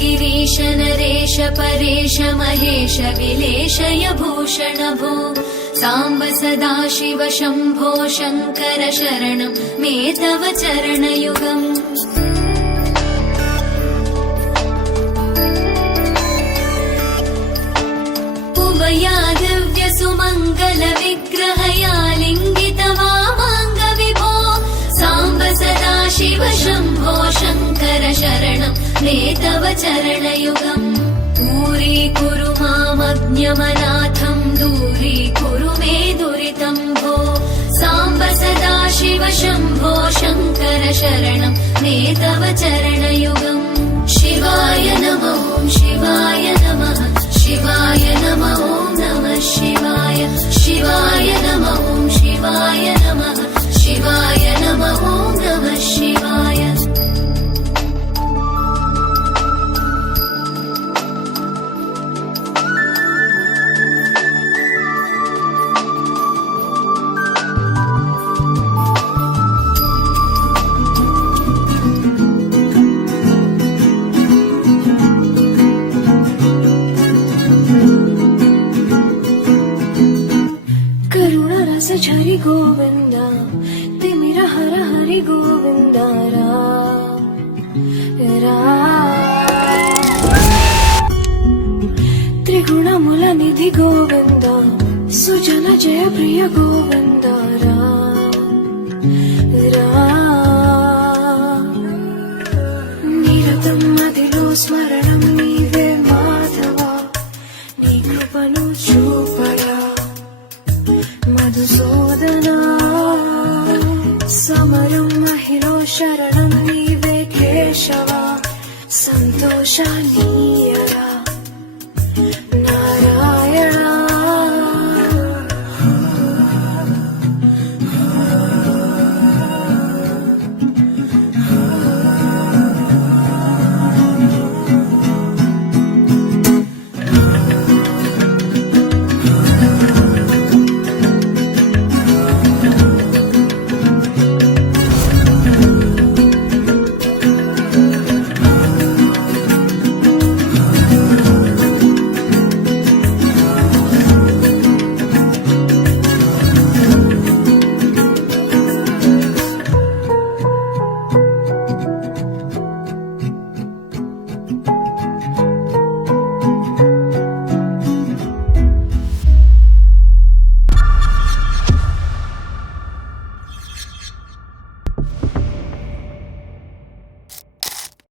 गिरीश नरेश परेश महेश विलेशय भूषण भो साम्ब सदाशिव शम्भो शङ्कर शरणं मे तव चरणयुगम् उमया दिव्य सुमङ्गल विग्रहया लिङ्गित वामाङ्ग विभो साम्ब सदाशिव शम्भो शङ्कर शरणं मे तव चरणयुगम् दूरीकुरु मामज्ञमनाथं दूरीकुरु मे दुरितं भो साम्ब सदाशिव शम्भो शङ्कर शरणं मे तव चरणयुगम् शिवाय नमः शिवाय नमः शिवाय नमः नमः शिवाय शिवाय नमः शिवाय नमः शिवाय नमः नमः शिवाय हरि गोविंद तिमिर हर हरि गोविंद त्रिगुणमुल निधि गोविंद सुजन जय प्रिय गोविंद निरतं मदिलो स्मरणं नीवे माधव नी कृपनु चूपड़ा मधुसूदना समरं महिलो शरणं नीवे केशव संतोषानीयरा